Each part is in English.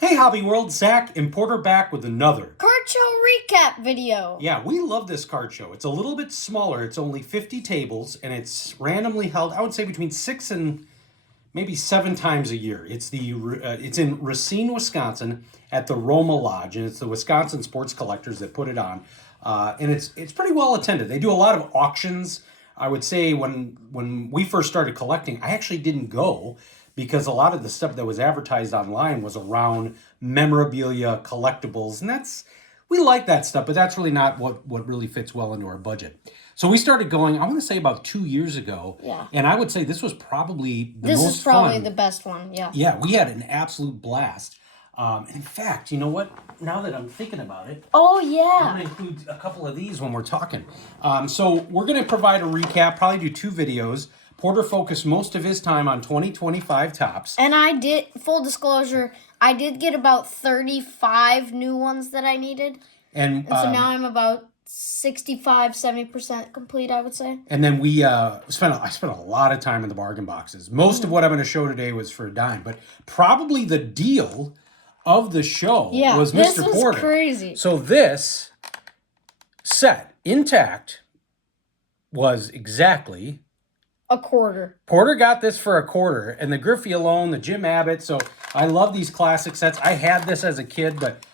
Hey Hobby World, Zach and Porter back with another. Card show recap video. Yeah, we love this card show. It's a little bit smaller. It's only 50 tables and it's randomly held, I would say between 6 and maybe 7 times a year. It's in Racine, Wisconsin at the Roma Lodge, and it's the Wisconsin sports collectors that put it on. And it's pretty well attended. They do a lot of auctions. I would say when we first started collecting, I actually didn't go because a lot of the stuff that was advertised online was around memorabilia, collectibles, and we like that stuff, but that's really not what really fits well into our budget. So we started going, I want to say about 2 years ago. Yeah. And I would say this was probably the most This is probably fun. the best one, yeah. Yeah, we had an absolute blast. In fact, you know what? Now that I'm thinking about it, Oh, I'm yeah. going to include a couple of these when we're talking. So we're going to provide a recap, probably do 2 videos. Porter focused most of his time on 2025 tops. And I did, full disclosure, I did get about 35 new ones that I needed. And So now I'm about 65, 70% complete, I would say. And then I spent a lot of time in the bargain boxes. Most of what I'm going to show today was for a dime, but probably the deal of the show was this Mr. was Porter. crazy. So this set intact was exactly A quarter. Porter got this for a quarter, and the Griffey alone, the Jim Abbott. So I love these classic sets. I had this as a kid, but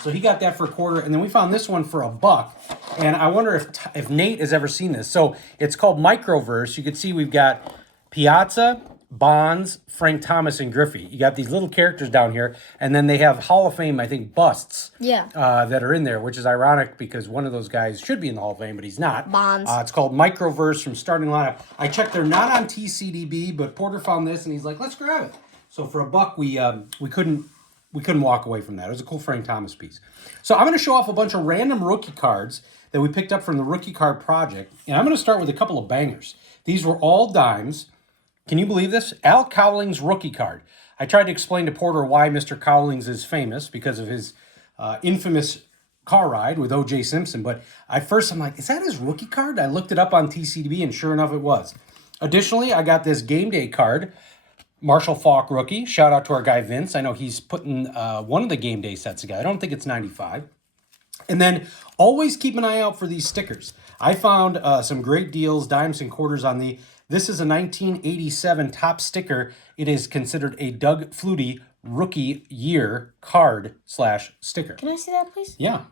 so he got that for a quarter, and then we found this one for $1. And I wonder if Nate has ever seen this. So it's called Microverse. You can see we've got Piazza, Bonds, Frank Thomas, and Griffey. You got these little characters down here, and then they have Hall of Fame, I think, busts that are in there, which is ironic because one of those guys should be in the Hall of Fame, but he's not. Bonds. It's called Microverse from Starting Lineup. I checked they're not on TCDB, but Porter found this, and he's like, let's grab it. So for $1, we couldn't walk away from that. It was a cool Frank Thomas piece. So I'm going to show off a bunch of random rookie cards that we picked up from the Rookie Card Project, and I'm going to start with a couple of bangers. These were all dimes. Can you believe this? Al Cowlings rookie card. I tried to explain to Porter why Mr. Cowlings is famous because of his infamous car ride with O.J. Simpson. But at first I'm like, is that his rookie card? I looked it up on TCDB and sure enough it was. Additionally, I got this game day card. Marshall Faulk rookie. Shout out to our guy Vince. I know he's putting one of the game day sets together. I don't think it's 95. And then always keep an eye out for these stickers. I found some great deals, dimes and quarters on the. This is a 1987 top sticker. It is considered a Doug Flutie rookie year card / sticker. Can I see that, please? Yeah.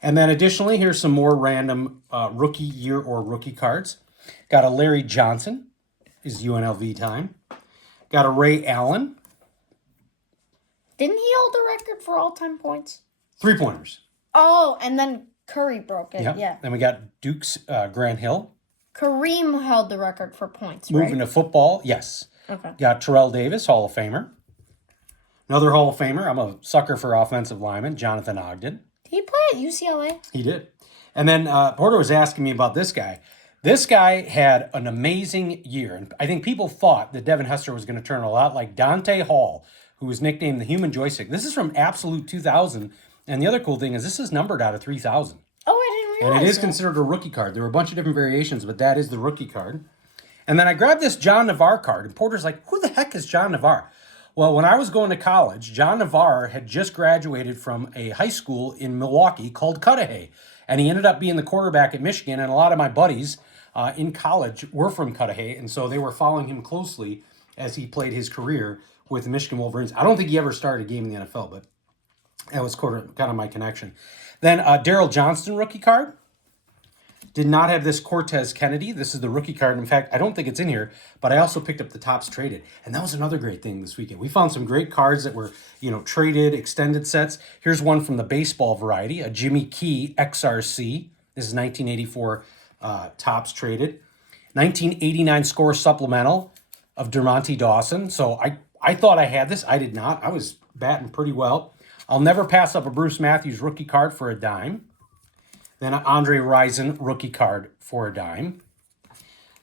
And then additionally, here's some more random rookie year or rookie cards. Got a Larry Johnson. Is UNLV time. Got a Ray Allen. Didn't he hold the record for all-time points? 3-pointers. Oh, and then Curry broke it, yeah. Then we got Duke's Grant Hill. Kareem held the record for points, Moving to football, yes. Okay. Got Terrell Davis, Hall of Famer. Another Hall of Famer. I'm a sucker for offensive lineman, Jonathan Ogden. Did he play at UCLA? He did. And then Porter was asking me about this guy. This guy had an amazing year. And I think people thought that Devin Hester was going to turn a lot like Dante Hall, who was nicknamed the Human Joystick. This is from Absolute 2000. And the other cool thing is this is numbered out of 3,000. Oh, I didn't realize And it is that. considered a rookie card. There were a bunch of different variations, but that is the rookie card. And then I grabbed this John Navarre card, and Porter's like, who the heck is John Navarre? Well, when I was going to college, John Navarre had just graduated from a high school in Milwaukee called Cudahy. And he ended up being the quarterback at Michigan, and a lot of my buddies in college were from Cudahy, and so they were following him closely as he played his career with the Michigan Wolverines. I don't think he ever started a game in the NFL, but that was kind of my connection. Then Daryl Johnston rookie card. Did not have this Cortez Kennedy. This is the rookie card. In fact, I don't think it's in here, but I also picked up the tops traded. And that was another great thing this weekend. We found some great cards that were, traded, extended sets. Here's one from the baseball variety, a Jimmy Key XRC. This is 1984 tops traded. 1989 score supplemental of Dermonte Dawson. So I thought I had this. I did not. I was batting pretty well. I'll never pass up a Bruce Matthews rookie card for a dime. Then an Andre Rison rookie card for a dime.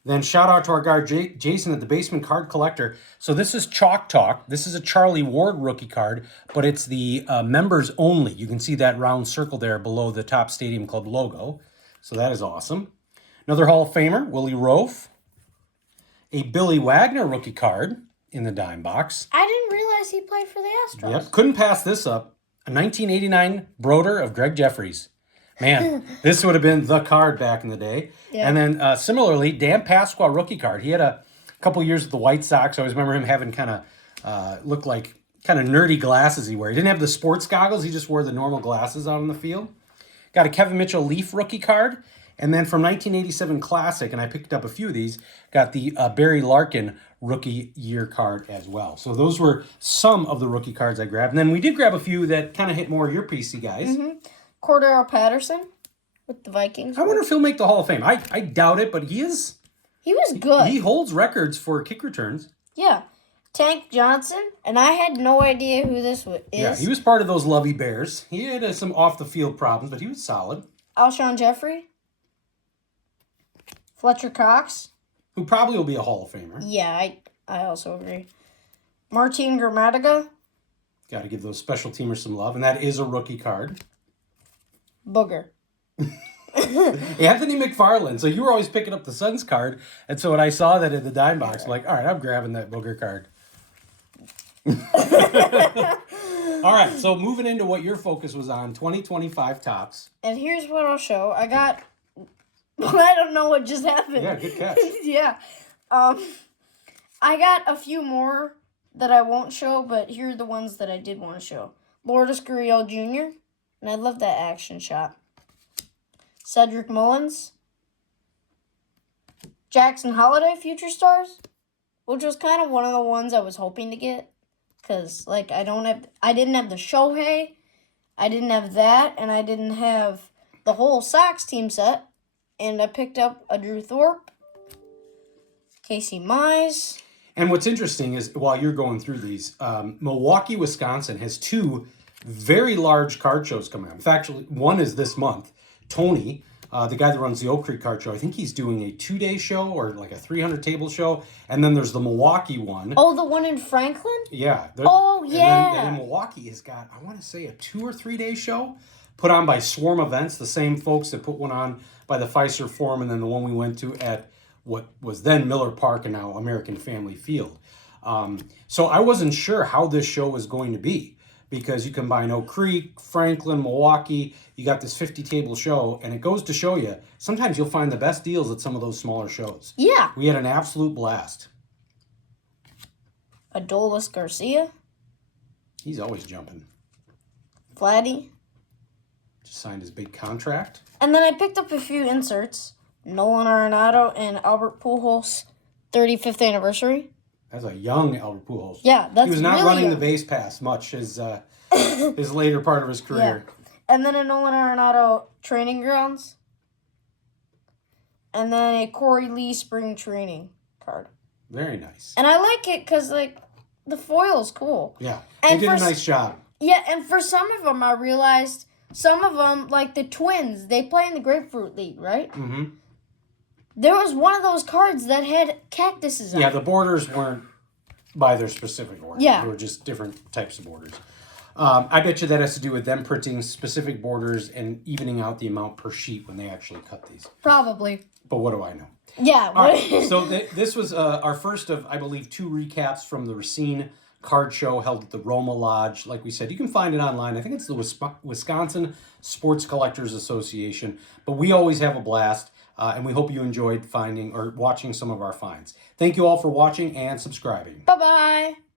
Then shout out to our guy Jason at the Basement Card Collector. So this is Chalk Talk. This is a Charlie Ward rookie card, but it's the members only. You can see that round circle there below the top Stadium Club logo. So that is awesome. Another Hall of Famer, Willie Roaf. A Billy Wagner rookie card in the dime box. I didn't realize he played for the Astros. Yep, couldn't pass this up. A 1989 Broder of Greg Jeffries. Man, this would have been the card back in the day. Yeah. And then similarly, Dan Pasqua rookie card. He had a couple years with the White Sox. I always remember him having kind of looked like kind of nerdy glasses he wore. He didn't have the sports goggles. He just wore the normal glasses out on the field. Got a Kevin Mitchell Leaf rookie card. And then from 1987 Classic, and I picked up a few of these, got the Barry Larkin rookie year card as well. So those were some of the rookie cards I grabbed. And then we did grab a few that kind of hit more of your PC guys. Mm-hmm. Cordero Patterson with the Vikings. I wonder if he'll make the Hall of Fame. I doubt it, but he was good. He holds records for kick returns. Yeah. Tank Johnson, and I had no idea who this is. Yeah, he was part of those Lovey Bears. He had some off-the-field problems, but he was solid. Alshon Jeffrey. Fletcher Cox. Who probably will be a Hall of Famer. Yeah, I also agree. Martin Gramatica. Got to give those special teamers some love, and that is a rookie card. Booger. Anthony McFarland. So you were always picking up the Suns card, and so when I saw that in the dime box, I'm like, all right, I'm grabbing that Booger card. All right, so moving into what your focus was on, 2025 tops. And here's what I'll show. I got... I don't know what just happened. Yeah, good catch. Yeah. I got a few more that I won't show, but here are the ones that I did want to show. Lourdes Gurriel Jr., and I love that action shot. Cedric Mullins. Jackson Holiday Future Stars, which was kind of one of the ones I was hoping to get. Because, like, I didn't have the Shohei, I didn't have that, and I didn't have the whole Sox team set. And I picked up a Drew Thorpe, Casey Mize. And what's interesting is, while you're going through these, Milwaukee, Wisconsin has two very large card shows coming up. In fact, one is this month. Tony, the guy that runs the Oak Creek Card Show, I think he's doing a 2-day show or like a 300-table show. And then there's the Milwaukee one. Oh, the one in Franklin? Yeah. Oh, yeah. And then Milwaukee has got, I want to say, a 2 or 3-day show put on by Swarm Events, the same folks that put one on by the Pfizer Forum, and then the one we went to at what was then Miller Park and now American Family Field. So I wasn't sure how this show was going to be, because you combine Oak Creek, Franklin, Milwaukee, you got this 50-table show, and it goes to show you, sometimes you'll find the best deals at some of those smaller shows. Yeah. We had an absolute blast. Adolis Garcia. He's always jumping. Vladdy. Just signed his big contract. And then I picked up a few inserts. Nolan Arenado and Albert Pujols' 35th anniversary. That's a young Albert Pujols. Yeah, that's He was not really running young. the base pass much as his later part of his career. Yeah. And then a Nolan Arenado training grounds. And then a Corey Lee spring training card. Very nice. And I like it because, like, the foil is cool. Yeah, And they did a for nice job. Yeah, and for some of them, I realized some of them, like the Twins, they play in the Grapefruit League, right? Mm-hmm. There was one of those cards that had cactuses on Yeah, it. the borders weren't by their specific order. Yeah. They were just different types of borders. I bet you that has to do with them printing specific borders and evening out the amount per sheet when they actually cut these. Probably. But what do I know? Yeah. All right, so this was our first of, I believe, 2 recaps from the Racine card show held at the Roma Lodge. Like we said, you can find it online. I think it's the Wisconsin Sports Collectors Association. But we always have a blast, and we hope you enjoyed finding or watching some of our finds. Thank you all for watching and subscribing. Bye-bye.